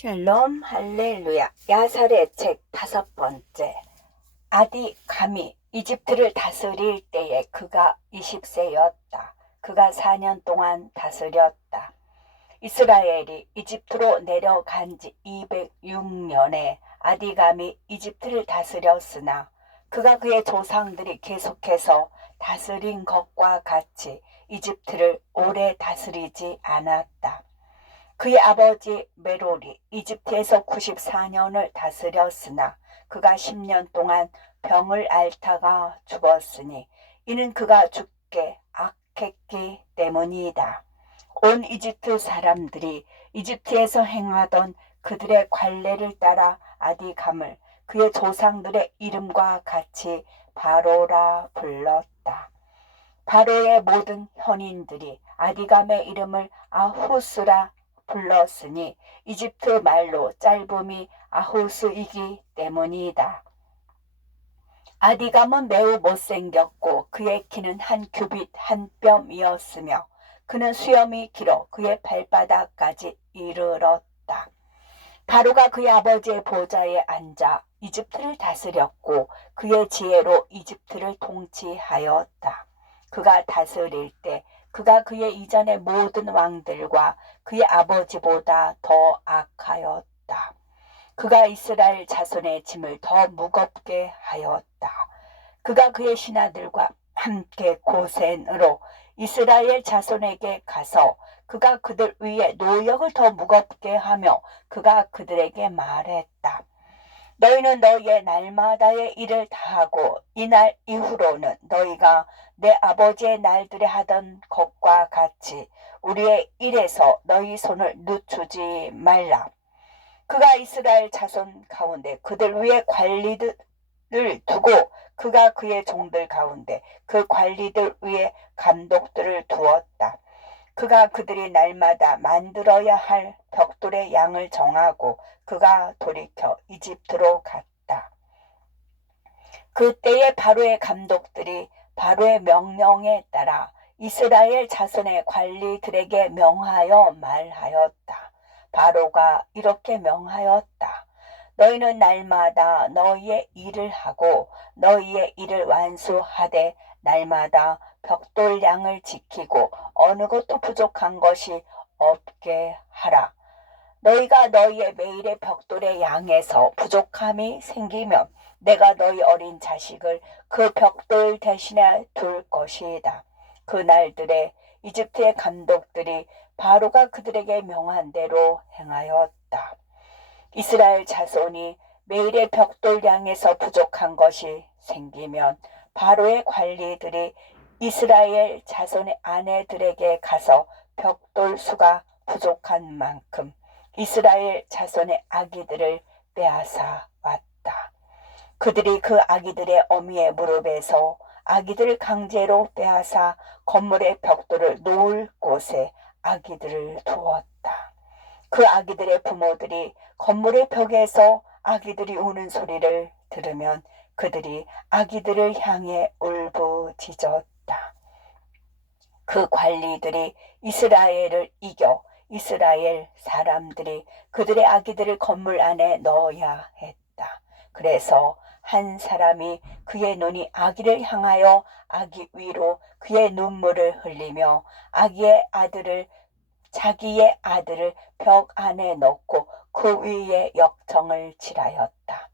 샬롬 할렐루야. 야살의 책 5번째. 아디 감히 이집트를 다스릴 때에 그가 20세였다. 그가 4년 동안 다스렸다. 이스라엘이 이집트로 내려간 지 206년에 아디감이 이집트를 다스렸으나 그가 그의 조상들이 계속해서 다스린 것과 같이 이집트를 오래 다스리지 않았다. 그의 아버지 메롤이 이집트에서 94년을 다스렸으나 그가 10년 동안 병을 앓다가 죽었으니 이는 그가 죽게 악했기 때문이다. 온 이집트 사람들이 이집트에서 행하던 그들의 관례를 따라 아디감을 그의 조상들의 이름과 같이 바로라 불렀다. 바로의 모든 현인들이 아디감의 이름을 아후스라 불렀으니 이집트 말로 짧음이 아후스이기 때문이다. 아디감은 매우 못생겼고 그의 키는 한 규빗 한 뼘이었으며 그는 수염이 길어 그의 발바닥까지 이르렀다. 바로가 그의 아버지의 보좌에 앉아 이집트를 다스렸고 그의 지혜로 이집트를 통치하였다. 그가 다스릴 때 그가 그의 이전의 모든 왕들과 그의 아버지보다 더 악하였다. 그가 이스라엘 자손의 짐을 더 무겁게 하였다. 그가 그의 신하들과 함께 고센으로 이스라엘 자손에게 가서 그가 그들 위에 노역을 더 무겁게 하며 그가 그들에게 말했다. 너희는 너희의 날마다의 일을 다하고 이날 이후로는 너희가 내 아버지의 날들에 하던 것과 같이 우리의 일에서 너희 손을 늦추지 말라. 그가 이스라엘 자손 가운데 그들 위에 관리들을 두고 그가 그의 종들 가운데 그 관리들 위에 감독들을 두었다. 그가 그들이 날마다 만들어야 할 벽돌의 양을 정하고 그가 돌이켜 이집트로 갔다. 그때의 바로의 감독들이 바로의 명령에 따라 이스라엘 자손의 관리들에게 명하여 말하였다. 바로가 이렇게 명하였다. 너희는 날마다 너희의 일을 하고 너희의 일을 완수하되 날마다 벽돌량을 지키고 어느 것도 부족한 것이 없게 하라. 너희가 너희의 매일의 벽돌의 양에서 부족함이 생기면 내가 너희 어린 자식을 그 벽돌 대신에 둘 것이다. 그 날들에 이집트의 감독들이 바로가 그들에게 명한 대로 행하였다. 이스라엘 자손이 매일의 벽돌량에서 부족한 것이 생기면 바로의 관리들이 이스라엘 자손의 아내들에게 가서 벽돌 수가 부족한 만큼 이스라엘 자손의 아기들을 빼앗아 왔다. 그들이 그 아기들의 어미의 무릎에서 아기들을 강제로 빼앗아 건물의 벽돌을 놓을 곳에 아기들을 두었다. 그 아기들의 부모들이 건물의 벽에서 아기들이 우는 소리를 들으면 그들이 아기들을 향해 울부짖었다. 그 관리들이 이스라엘을 이겨 이스라엘 사람들이 그들의 아기들을 건물 안에 넣어야 했다. 그래서 한 사람이 그의 눈이 아기를 향하여 아기 위로 그의 눈물을 흘리며 자기의 아들을 벽 안에 넣고 그 위에 역청을 칠하였다.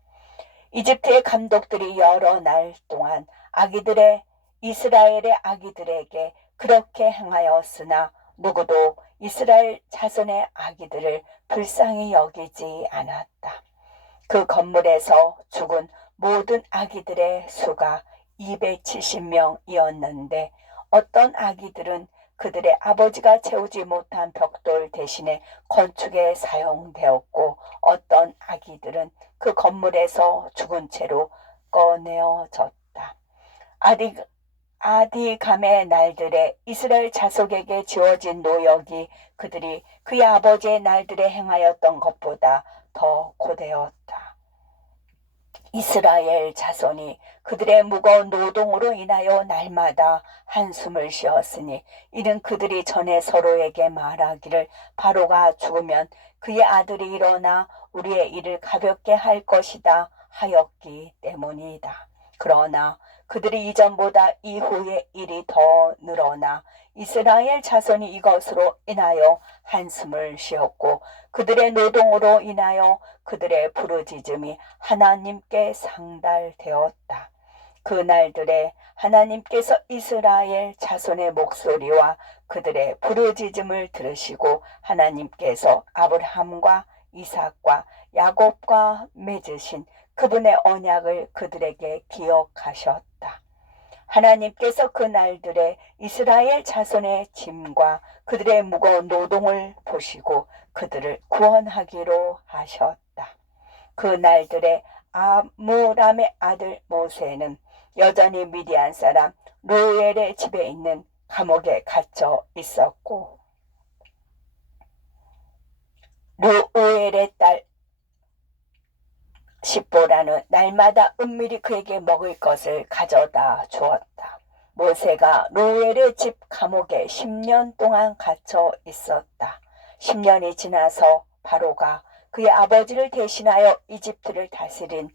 이집트의 감독들이 여러 날 동안 이스라엘의 아기들에게 그렇게 행하였으나 누구도 이스라엘 자손의 아기들을 불쌍히 여기지 않았다. 그 건물에서 죽은 모든 아기들의 수가 270명이었는데 어떤 아기들은 그들의 아버지가 채우지 못한 벽돌 대신에 건축에 사용되었고 어떤 아기들은 그 건물에서 죽은 채로 꺼내어졌다. 아디감의 날들에 이스라엘 자손에게 지어진 노역이 그들이 그의 아버지의 날들에 행하였던 것보다 더 고되었다. 이스라엘 자손이 그들의 무거운 노동으로 인하여 날마다 한숨을 쉬었으니 이는 그들이 전에 서로에게 말하기를 바로가 죽으면 그의 아들이 일어나 우리의 일을 가볍게 할 것이다 하였기 때문이다. 그러나 그들이 이전보다 이후의 일이 더 늘어나 이스라엘 자손이 이것으로 인하여 한숨을 쉬었고 그들의 노동으로 인하여 그들의 부르짖음이 하나님께 상달되었다. 그 날들에 하나님께서 이스라엘 자손의 목소리와 그들의 부르짖음을 들으시고 하나님께서 아브라함과 이삭과 야곱과 맺으신 그분의 언약을 그들에게 기억하셨다. 하나님께서 그 날들에 이스라엘 자손의 짐과 그들의 무거운 노동을 보시고 그들을 구원하기로 하셨다. 그 날들에 아므람의 아들 모세는 여전히 미디안 사람 루엘의 집에 있는 감옥에 갇혀 있었고 루엘의 딸 십보라는 날마다 은밀히 그에게 먹을 것을 가져다 주었다. 모세가 루엘의 집 감옥에 10년 동안 갇혀 있었다. 10년이 지나서 바로가 그의 아버지를 대신하여 이집트를 다스린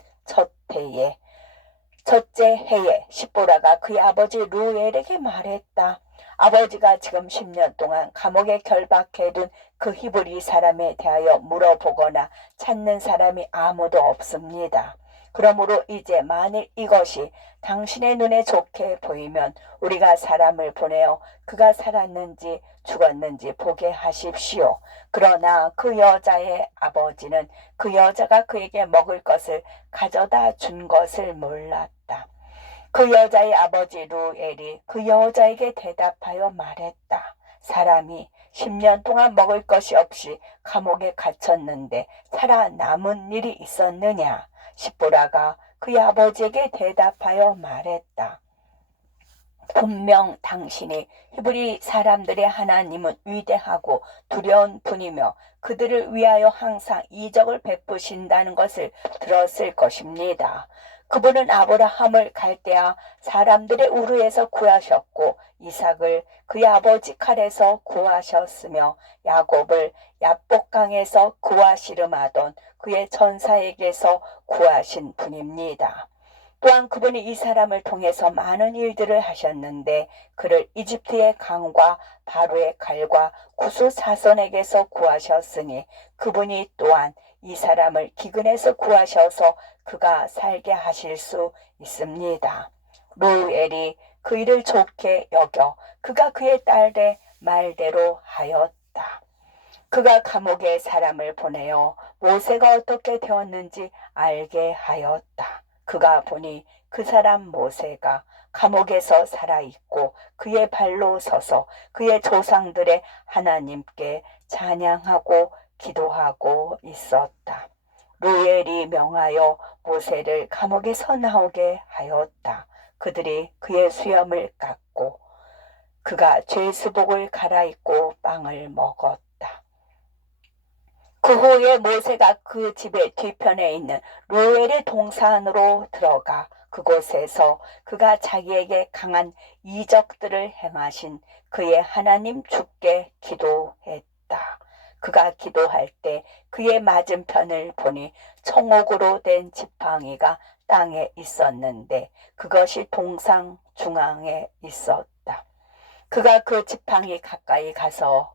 첫째 해에 십보라가 그의 아버지 루엘에게 말했다. 아버지가 지금 10년 동안 감옥에 결박해둔 그 히브리 사람에 대하여 물어보거나 찾는 사람이 아무도 없습니다. 그러므로 이제 만일 이것이 당신의 눈에 좋게 보이면 우리가 사람을 보내어 그가 살았는지 죽었는지 보게 하십시오. 그러나 그 여자의 아버지는 그 여자가 그에게 먹을 것을 가져다 준 것을 몰랐다. 그 여자의 아버지 루엘이 그 여자에게 대답하여 말했다. 사람이 10년 동안 먹을 것이 없이 감옥에 갇혔는데 살아남은 일이 있었느냐? 십보라가 그의 아버지에게 대답하여 말했다. 분명 당신이 히브리 사람들의 하나님은 위대하고 두려운 분이며 그들을 위하여 항상 이적을 베푸신다는 것을 들었을 것입니다. 그분은 아브라함을 갈대아 사람들의 우르에서 구하셨고 이삭을 그의 아버지 칼에서 구하셨으며 야곱을 야복강에서 구하시름하던 그의 전사에게서 구하신 분입니다. 또한 그분이 이 사람을 통해서 많은 일들을 하셨는데 그를 이집트의 강과 바로의 칼과 구스 사선에게서 구하셨으니 그분이 또한 이 사람을 기근에서 구하셔서 그가 살게 하실 수 있습니다. 루엘이 그 일을 좋게 여겨 그가 그의 딸의 말대로 하였다. 그가 감옥에 사람을 보내어 모세가 어떻게 되었는지 알게 하였다. 그가 보니 그 사람 모세가 감옥에서 살아있고 그의 발로 서서 그의 조상들의 하나님께 찬양하고 기도하고 있었다. 루엘이 명하여 모세를 감옥에서 나오게 하였다. 그들이 그의 수염을 깎고 그가 죄수복을 갈아입고 빵을 먹었다. 그 후에 모세가 그 집의 뒤편에 있는 루엘의 동산으로 들어가 그곳에서 그가 자기에게 강한 이적들을 행하신 그의 하나님 주께 기도했다. 그가 기도할 때 그의 맞은편을 보니 청옥으로 된 지팡이가 땅에 있었는데 그것이 동상 중앙에 있었다. 그가 그 지팡이 가까이 가서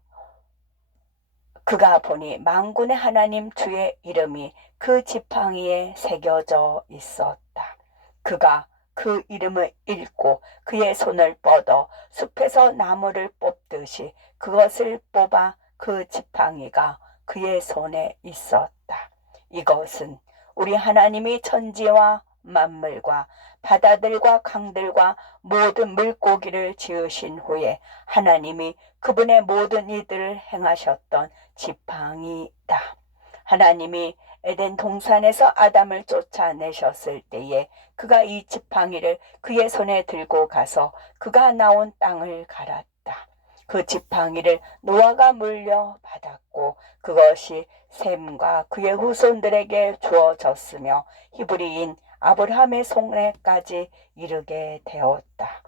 그가 보니 만군의 하나님 주의 이름이 그 지팡이에 새겨져 있었다. 그가 그 이름을 읽고 그의 손을 뻗어 숲에서 나무를 뽑듯이 그것을 뽑아 그 지팡이가 그의 손에 있었다. 이것은 우리 하나님이 천지와 만물과 바다들과 강들과 모든 물고기를 지으신 후에 하나님이 그분의 모든 일들을 행하셨던 지팡이다. 하나님이 에덴 동산에서 아담을 쫓아내셨을 때에 그가 이 지팡이를 그의 손에 들고 가서 그가 나온 땅을 갈았다. 그 지팡이를 노아가 물려받았고 그것이 셈과 그의 후손들에게 주어졌으며 히브리인 아브라함의 손에까지 이르게 되었다.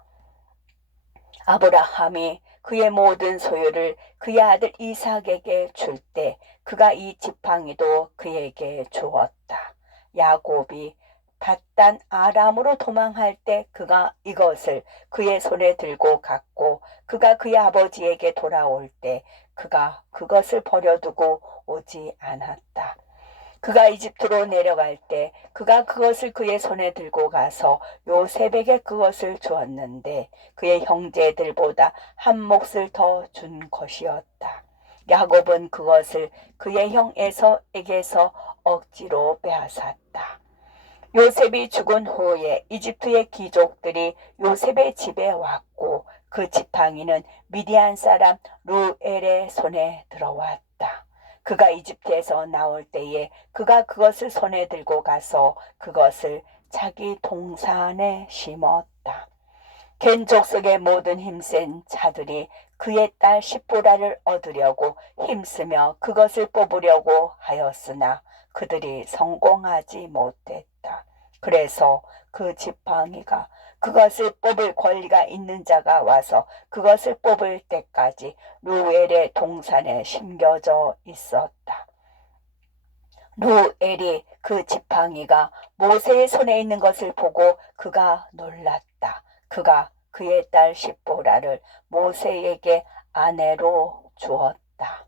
아브라함이 그의 모든 소유를 그의 아들 이삭에게 줄 때 그가 이 지팡이도 그에게 주었다. 야곱이 밧단 아람으로 도망할 때 그가 이것을 그의 손에 들고 갔고 그가 그의 아버지에게 돌아올 때 그가 그것을 버려두고 오지 않았다. 그가 이집트로 내려갈 때 그가 그것을 그의 손에 들고 가서 요셉에게 그것을 주었는데 그의 형제들보다 한 몫을 더 준 것이었다. 야곱은 그것을 그의 형 에서에게서 억지로 빼앗았다. 요셉이 죽은 후에 이집트의 귀족들이 요셉의 집에 왔고 그 지팡이는 미디안 사람 루엘의 손에 들어왔다. 그가 이집트에서 나올 때에 그가 그것을 손에 들고 가서 그것을 자기 동산에 심었다. 겐 족속의 모든 힘센 자들이 그의 딸 시보라를 얻으려고 힘쓰며 그것을 뽑으려고 하였으나 그들이 성공하지 못했다. 그래서 그 지팡이가 그것을 뽑을 권리가 있는 자가 와서 그것을 뽑을 때까지 루엘의 동산에 심겨져 있었다. 루엘이 그 지팡이가 모세의 손에 있는 것을 보고 그가 놀랐다. 그가 그의 딸 십보라를 모세에게 아내로 주었다.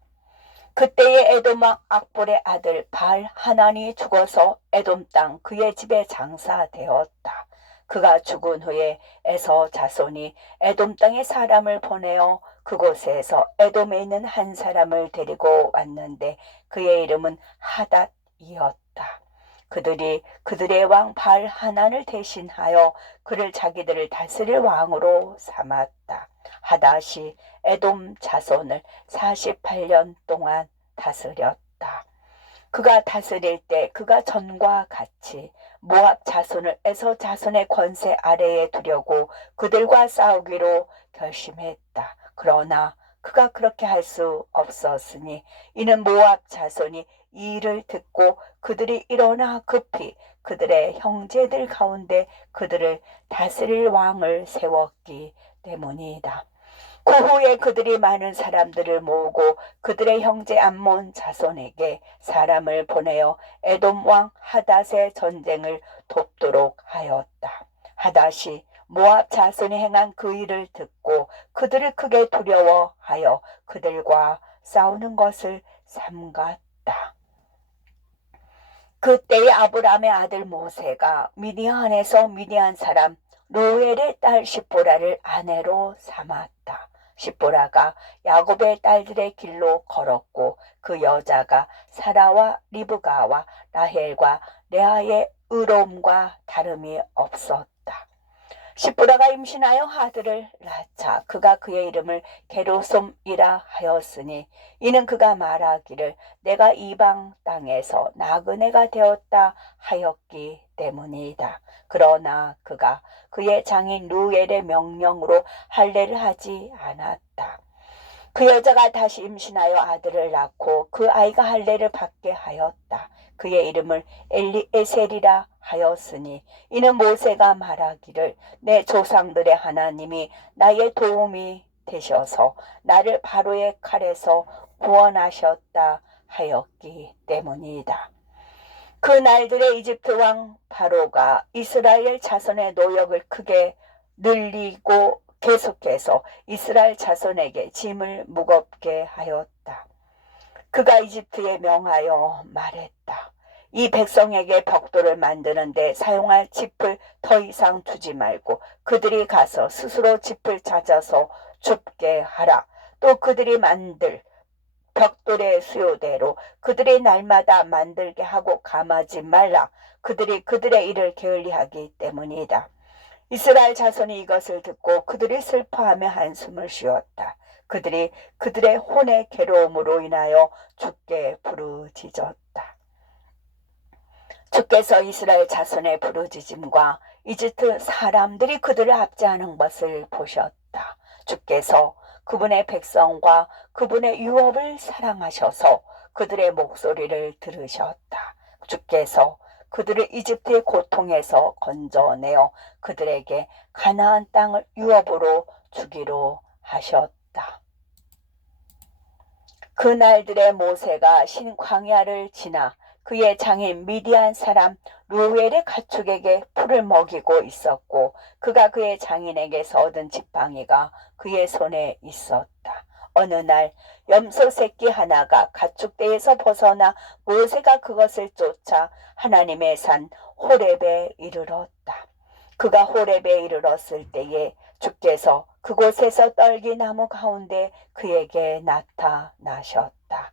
그때의 에돔 왕 악볼의 아들 발 하난이 죽어서 에돔 땅 그의 집에 장사되었다. 그가 죽은 후에 에서 자손이 에돔 땅에 사람을 보내어 그곳에서 에돔에 있는 한 사람을 데리고 왔는데 그의 이름은 하닷이었다. 그들이 그들의 왕 발 하난을 대신하여 그를 자기들을 다스릴 왕으로 삼았다. 하닷이 에돔 자손을 48년 동안 다스렸다. 그가 다스릴 때 그가 전과 같이 모압 자손을 에서 자손의 권세 아래에 두려고 그들과 싸우기로 결심했다. 그러나 그가 그렇게 할 수 없었으니 이는 모압 자손이 이 일을 듣고 그들이 일어나 급히 그들의 형제들 가운데 그들을 다스릴 왕을 세웠기 때문이다. 그 후에 그들이 많은 사람들을 모으고 그들의 형제 암몬 자손에게 사람을 보내어 에돔 왕 하닷의 전쟁을 돕도록 하였다. 하닷이 모압 자손이 행한 그 일을 듣고 그들을 크게 두려워하여 그들과 싸우는 것을 삼갔다. 그때의 아브람의 아들 모세가 미디안에서 미디안 사람 루엘의 딸 시보라를 아내로 삼았다. 시보라가 야곱의 딸들의 길로 걸었고 그 여자가 사라와 리브가와 라헬과 레아의 의로움과 다름이 없었다. 시보라가 임신하여 아들을 낳자 그가 그의 이름을 게르솜이라 하였으니 이는 그가 말하기를 내가 이방 땅에서 나그네가 되었다 하였기 때문이다. 그러나 그가 그의 장인 루엘의 명령으로 할례를 하지 않았다. 그 여자가 다시 임신하여 아들을 낳고 그 아이가 할례를 받게 하였다. 그의 이름을 엘리에셀이라 하였으니 이는 모세가 말하기를 내 조상들의 하나님이 나의 도움이 되셔서 나를 바로의 칼에서 구원하셨다 하였기 때문이다. 그 날들의 이집트 왕 바로가 이스라엘 자손의 노역을 크게 늘리고 계속해서 이스라엘 자손에게 짐을 무겁게 하였다. 그가 이집트에 명하여 말했다. 이 백성에게 벽돌을 만드는데 사용할 짚을 더 이상 두지 말고 그들이 가서 스스로 짚을 찾아서 줍게 하라. 또 그들이 만들 벽돌의 수요대로 그들이 날마다 만들게 하고 감하지 말라. 그들이 그들의 일을 게을리하기 때문이다. 이스라엘 자손이 이것을 듣고 그들이 슬퍼하며 한숨을 쉬었다. 그들이 그들의 혼의 괴로움으로 인하여 주께 부르짖었다. 주께서 이스라엘 자손의 부르짖음과 이집트 사람들이 그들을 압제하는 것을 보셨다. 주께서 그분의 백성과 그분의 유업을 사랑하셔서 그들의 목소리를 들으셨다. 주께서 그들을 이집트의 고통에서 건져내어 그들에게 가나안 땅을 유업으로 주기로 하셨다. 그날들의 모세가 신 광야를 지나 그의 장인 미디안 사람 루엘의 가축에게 풀을 먹이고 있었고 그가 그의 장인에게서 얻은 지팡이가 그의 손에 있었다. 어느 날 염소 새끼 하나가 가축대에서 벗어나 모세가 그것을 쫓아 하나님의 산 호렙에 이르렀다. 그가 호렙에 이르렀을 때에 주께서 그곳에서 떨기나무 가운데 그에게 나타나셨다.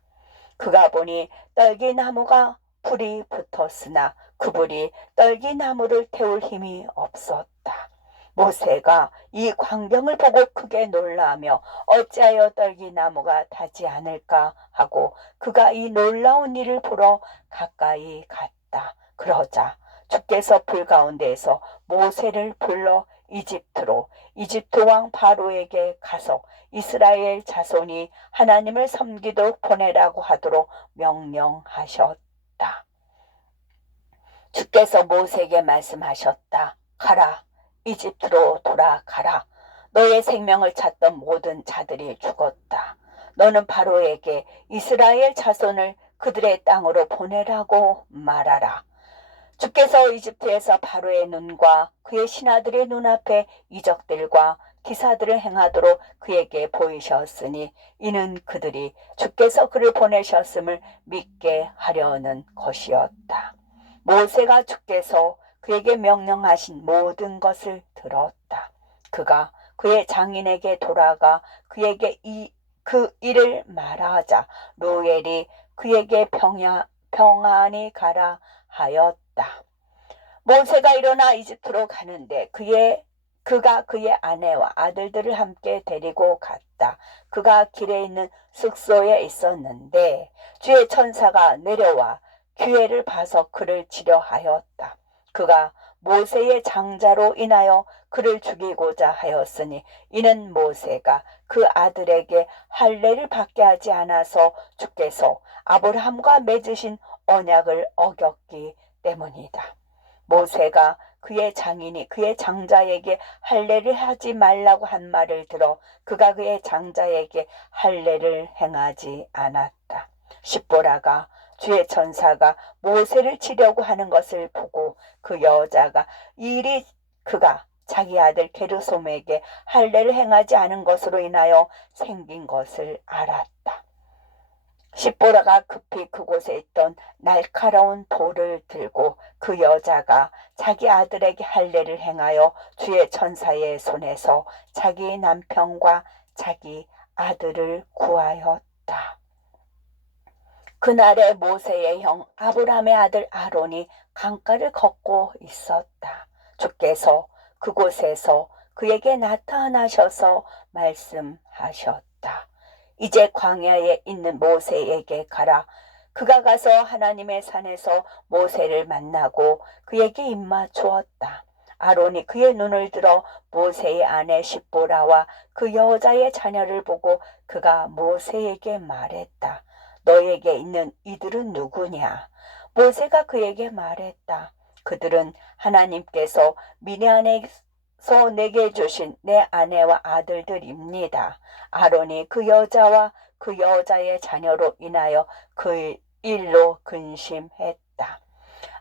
그가 보니 떨기나무가 불이 붙었으나 그 불이 떨기나무를 태울 힘이 없었다. 모세가 이 광경을 보고 크게 놀라며 어찌하여 떨기나무가 타지 않을까 하고 그가 이 놀라운 일을 보러 가까이 갔다. 그러자 주께서 불 가운데에서 모세를 불러 이집트 왕 바로에게 가서 이스라엘 자손이 하나님을 섬기도록 보내라고 하도록 명령하셨다. 주께서 모세에게 말씀하셨다. 가라, 이집트로 돌아가라. 너의 생명을 찾던 모든 자들이 죽었다. 너는 바로에게 이스라엘 자손을 그들의 땅으로 보내라고 말하라. 주께서 이집트에서 바로의 눈과 그의 신하들의 눈앞에 이적들과 기사들을 행하도록 그에게 보이셨으니 이는 그들이 주께서 그를 보내셨음을 믿게 하려는 것이었다. 모세가 주께서 그에게 명령하신 모든 것을 들었다. 그가 그의 장인에게 돌아가 그에게 그 일을 말하자 루엘이 그에게 평안히 가라 하였다. 모세가 일어나 이집트로 가는데 그가 그의 아내와 아들들을 함께 데리고 갔다. 그가 길에 있는 숙소에 있었는데 주의 천사가 내려와 기회를 봐서 그를 치려 하였다. 그가 모세의 장자로 인하여 그를 죽이고자 하였으니 이는 모세가 그 아들에게 할례를 받게 하지 않아서 주께서 아브라함과 맺으신 언약을 어겼기 때문이다. 모세가 그의 장인이 그의 장자에게 할례를 하지 말라고 한 말을 들어 그가 그의 장자에게 할례를 행하지 않았다. 십보라가 주의 천사가 모세를 치려고 하는 것을 보고 그 여자가 그가 자기 아들 게르솜에게 할례를 행하지 않은 것으로 인하여 생긴 것을 알았다. 십보라가 급히 그곳에 있던 날카로운 돌을 들고 그 여자가 자기 아들에게 할례를 행하여 주의 천사의 손에서 자기 남편과 자기 아들을 구하였다. 그날에 모세의 형 아브람의 아들 아론이 강가를 걷고 있었다. 주께서 그곳에서 그에게 나타나셔서 말씀하셨다. 이제 광야에 있는 모세에게 가라. 그가 가서 하나님의 산에서 모세를 만나고 그에게 입맞추었다. 아론이 그의 눈을 들어 모세의 아내 십보라와 그 여자의 자녀를 보고 그가 모세에게 말했다. 너에게 있는 이들은 누구냐? 모세가 그에게 말했다. 그들은 하나님께서 미디안에서 내게 주신 내 아내와 아들들입니다. 아론이 그 여자와 그 여자의 자녀로 인하여 그 일로 근심했다.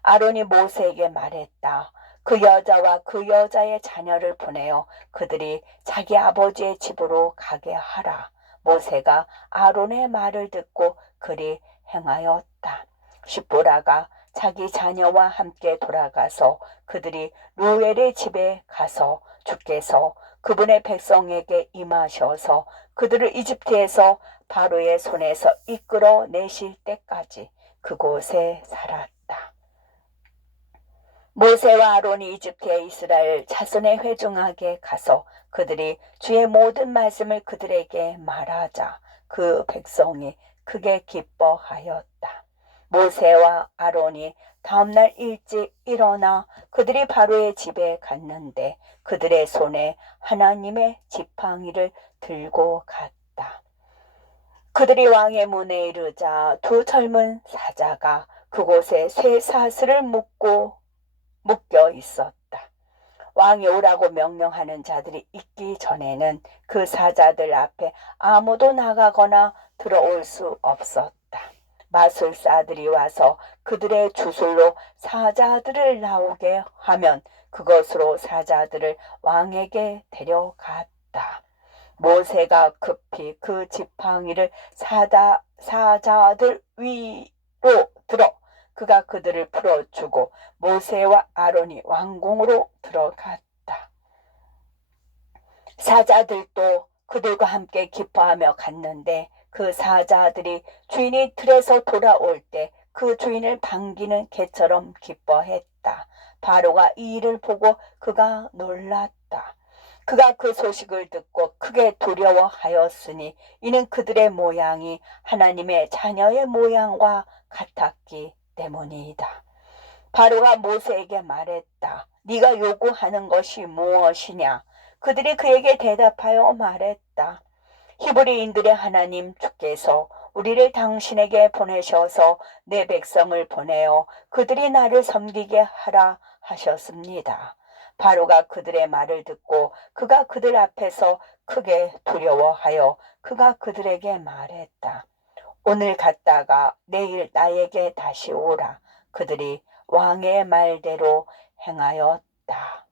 아론이 모세에게 말했다. 그 여자와 그 여자의 자녀를 보내어 그들이 자기 아버지의 집으로 가게 하라. 모세가 아론의 말을 듣고 그리 행하였다. 십보라가 자기 자녀와 함께 돌아가서 그들이 루엘의 집에 가서 주께서 그분의 백성에게 임하셔서 그들을 이집트에서 바로의 손에서 이끌어 내실 때까지 그곳에 살았다. 모세와 아론이 이집트에 이스라엘 자손에 회중하게 가서 그들이 주의 모든 말씀을 그들에게 말하자 그 백성이 크게 기뻐하였다. 모세와 아론이 다음날 일찍 일어나 그들이 바로의 집에 갔는데 그들의 손에 하나님의 지팡이를 들고 갔다. 그들이 왕의 문에 이르자 두 젊은 사자가 그곳에 쇠 사슬을 묶여 있었다. 왕이 오라고 명령하는 자들이 있기 전에는 그 사자들 앞에 아무도 나가거나 들어올 수 없었다. 마술사들이 와서 그들의 주술로 사자들을 나오게 하면 그것으로 사자들을 왕에게 데려갔다. 모세가 급히 그 지팡이를 사자들 위로 들어 그가 그들을 풀어주고 모세와 아론이 왕궁으로 들어갔다. 사자들도 그들과 함께 기뻐하며 갔는데 그 사자들이 주인이 들에서 돌아올 때 그 주인을 반기는 개처럼 기뻐했다. 바로가 이 일을 보고 그가 놀랐다. 그가 그 소식을 듣고 크게 두려워하였으니 이는 그들의 모양이 하나님의 자녀의 모양과 같았기 때문이다. 바로가 모세에게 말했다. 네가 요구하는 것이 무엇이냐? 그들이 그에게 대답하여 말했다. 히브리인들의 하나님 주께서 우리를 당신에게 보내셔서 내 백성을 보내어 그들이 나를 섬기게 하라 하셨습니다. 바로가 그들의 말을 듣고 그가 그들 앞에서 크게 두려워하여 그가 그들에게 말했다. 오늘 갔다가 내일 나에게 다시 오라. 그들이 왕의 말대로 행하였다.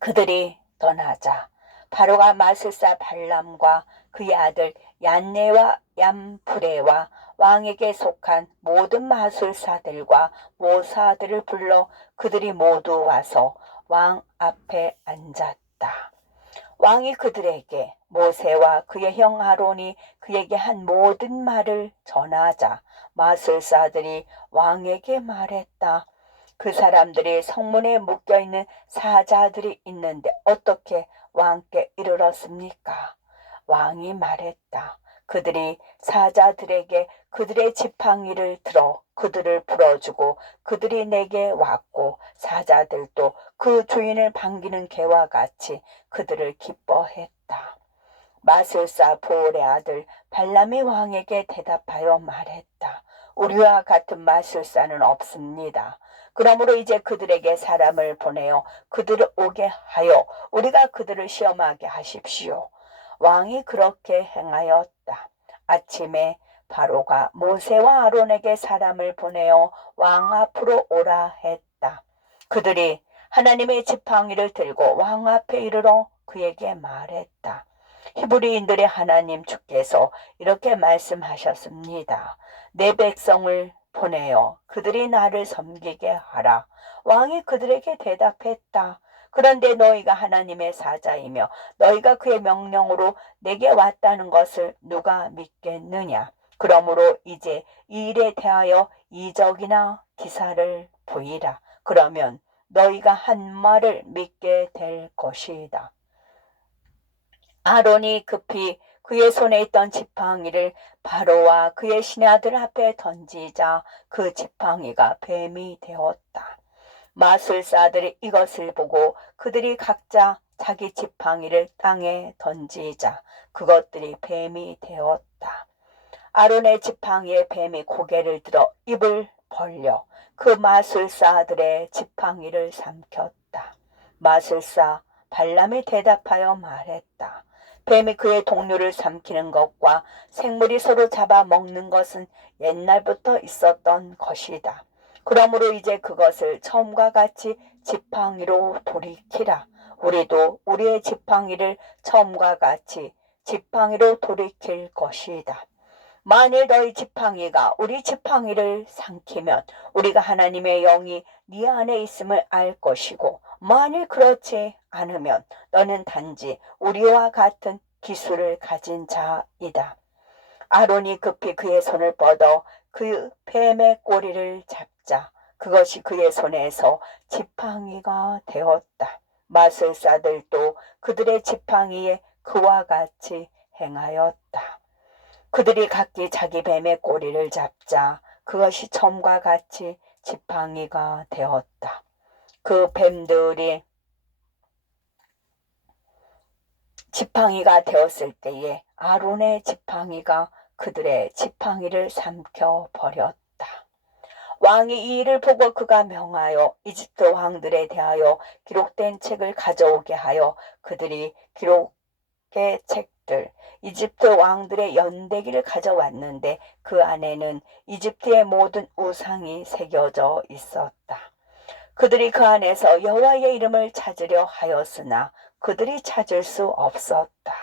그들이 떠나자 바로가 마술사 발람과 그의 아들 얀네와 얌프레와 왕에게 속한 모든 마술사들과 모사들을 불러 그들이 모두 와서 왕 앞에 앉았다. 왕이 그들에게 모세와 그의 형 아론이 그에게 한 모든 말을 전하자 마술사들이 왕에게 말했다. 그 사람들이 성문에 묶여있는 사자들이 있는데 어떻게 왕께 이르렀습니까? 왕이 말했다. 그들이 사자들에게 그들의 지팡이를 들어 그들을 풀어주고 그들이 내게 왔고 사자들도 그 주인을 반기는 개와 같이 그들을 기뻐했다. 마술사 보올의 아들 발람이 왕에게 대답하여 말했다. 우리와 같은 마술사는 없습니다. 그러므로 이제 그들에게 사람을 보내어 그들을 오게 하여 우리가 그들을 시험하게 하십시오. 왕이 그렇게 행하였다. 아침에 바로가 모세와 아론에게 사람을 보내어 왕 앞으로 오라 했다. 그들이 하나님의 지팡이를 들고 왕 앞에 이르러 그에게 말했다. 히브리인들의 하나님 주께서 이렇게 말씀하셨습니다. 내 백성을 보내어 그들이 나를 섬기게 하라. 왕이 그들에게 대답했다. 그런데 너희가 하나님의 사자이며 너희가 그의 명령으로 내게 왔다는 것을 누가 믿겠느냐? 그러므로 이제 이 일에 대하여 이적이나 기사를 보이라. 그러면 너희가 한 말을 믿게 될 것이다. 아론이 급히 그의 손에 있던 지팡이를 바로와 그의 신하들 앞에 던지자 그 지팡이가 뱀이 되었다. 마술사들이 이것을 보고 그들이 각자 자기 지팡이를 땅에 던지자 그것들이 뱀이 되었다. 아론의 지팡이에 뱀이 고개를 들어 입을 벌려 그 마술사들의 지팡이를 삼켰다. 마술사 발람이 대답하여 말했다. 뱀이 그의 동료를 삼키는 것과 생물이 서로 잡아먹는 것은 옛날부터 있었던 것이다. 그러므로 이제 그것을 처음과 같이 지팡이로 돌이키라. 우리도 우리의 지팡이를 처음과 같이 지팡이로 돌이킬 것이다. 만일 너희 지팡이가 우리 지팡이를 삼키면 우리가 하나님의 영이 네 안에 있음을 알 것이고 만일 그렇지 않으면 너는 단지 우리와 같은 기술을 가진 자이다. 아론이 급히 그의 손을 뻗어 그 뱀의 꼬리를 잡자 그것이 그의 손에서 지팡이가 되었다. 마술사들도 그들의 지팡이에 그와 같이 행하였다. 그들이 각기 자기 뱀의 꼬리를 잡자 그것이 처음과 같이 지팡이가 되었다. 그 뱀들이 지팡이가 되었을 때에 아론의 지팡이가 그들의 지팡이를 삼켜버렸다. 왕이 이 일을 보고 그가 명하여 이집트 왕들에 대하여 기록된 책을 가져오게 하여 그들이 기록의 책들 이집트 왕들의 연대기를 가져왔는데 그 안에는 이집트의 모든 우상이 새겨져 있었다. 그들이 그 안에서 여호와의 이름을 찾으려 하였으나 그들이 찾을 수 없었다.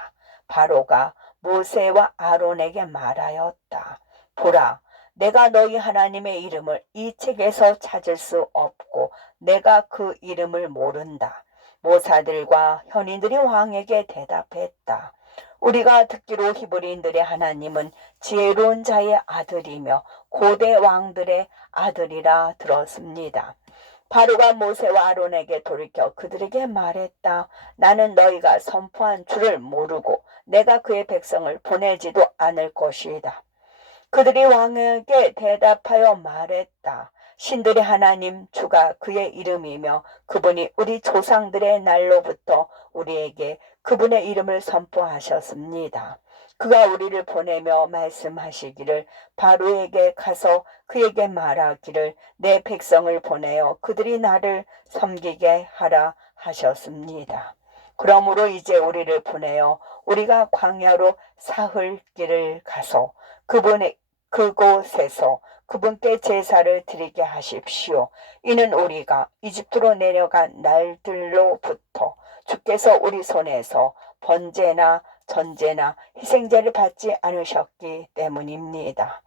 바로가 모세와 아론에게 말하였다. 보라, 내가 너희 하나님의 이름을 이 책에서 찾을 수 없고 내가 그 이름을 모른다. 모사들과 현인들이 왕에게 대답했다. 우리가 듣기로 히브리인들의 하나님은 지혜로운 자의 아들이며 고대 왕들의 아들이라 들었습니다. 바로가 모세와 아론에게 돌이켜 그들에게 말했다. 나는 너희가 선포한 줄을 모르고 내가 그의 백성을 보내지도 않을 것이다. 그들이 왕에게 대답하여 말했다. 신들의 하나님 주가 그의 이름이며 그분이 우리 조상들의 날로부터 우리에게 그분의 이름을 선포하셨습니다. 그가 우리를 보내며 말씀하시기를 바로에게 가서 그에게 말하기를 내 백성을 보내어 그들이 나를 섬기게 하라 하셨습니다. 그러므로 이제 우리를 보내어 우리가 광야로 사흘 길을 가서 그곳에서 그분께 제사를 드리게 하십시오. 이는 우리가 이집트로 내려간 날들로부터 주께서 우리 손에서 번제나 전제나 희생제를 받지 않으셨기 때문입니다.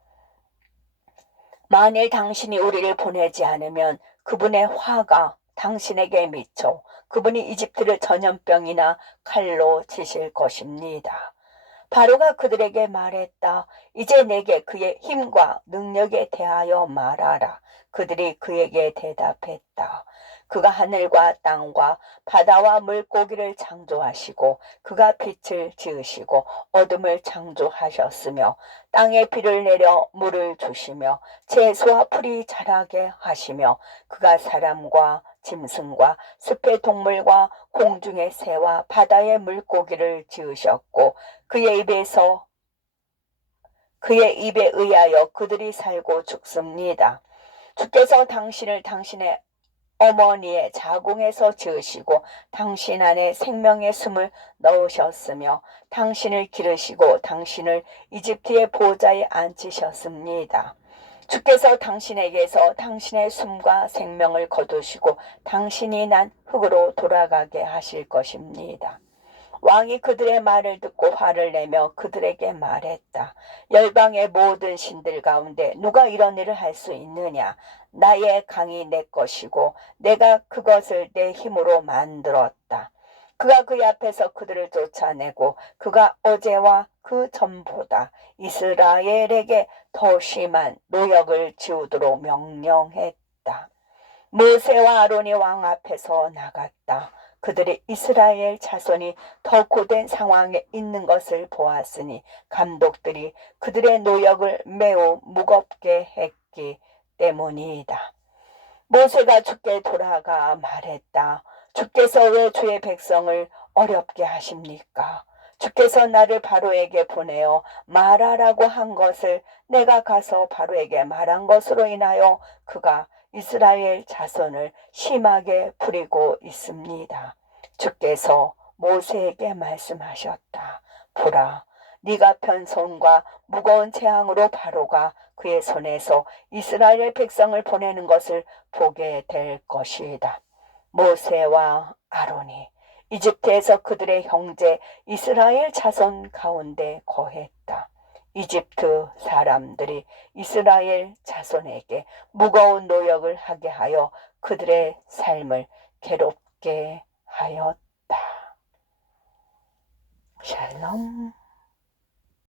만일 당신이 우리를 보내지 않으면 그분의 화가 당신에게 미쳐 그분이 이집트를 전염병이나 칼로 치실 것입니다. 바로가 그들에게 말했다. 이제 내게 그의 힘과 능력에 대하여 말하라. 그들이 그에게 대답했다. 그가 하늘과 땅과 바다와 물고기를 창조하시고 그가 빛을 지으시고 어둠을 창조하셨으며 땅에 비를 내려 물을 주시며 채소와 풀이 자라게 하시며 그가 사람과 짐승과 숲의 동물과 공중의 새와 바다의 물고기를 지으셨고 그의 입에 의하여 그들이 살고 죽습니다. 주께서 당신을 당신의 어머니의 자궁에서 지으시고 당신 안에 생명의 숨을 넣으셨으며 당신을 기르시고 당신을 이집트의 보좌에 앉히셨습니다. 주께서 당신에게서 당신의 숨과 생명을 거두시고 당신이 난 흙으로 돌아가게 하실 것입니다. 왕이 그들의 말을 듣고 화를 내며 그들에게 말했다. 열방의 모든 신들 가운데 누가 이런 일을 할 수 있느냐? 나의 강이 내 것이고 내가 그것을 내 힘으로 만들었다. 그가 그의 앞에서 그들을 쫓아내고 그가 어제와 그 전보다 이스라엘에게 더 심한 노역을 지우도록 명령했다. 모세와 아론이 왕 앞에서 나갔다. 그들이 이스라엘 자손이 더 고된 상황에 있는 것을 보았으니 감독들이 그들의 노역을 매우 무겁게 했기 때문이다. 모세가 주께 돌아가 말했다. 주께서 왜 주의 백성을 어렵게 하십니까? 주께서 나를 바로에게 보내어 말하라고 한 것을 내가 가서 바로에게 말한 것으로 인하여 그가 이스라엘 자손을 심하게 부리고 있습니다. 주께서 모세에게 말씀하셨다. 보라, 네가 편 손과 무거운 재앙으로 바로가 그의 손에서 이스라엘 백성을 보내는 것을 보게 될 것이다. 모세와 아론이 이집트에서 그들의 형제 이스라엘 자손 가운데 거했다. 이집트 사람들이 이스라엘 자손에게 무거운 노역을 하게 하여 그들의 삶을 괴롭게 하였다. 샬롬.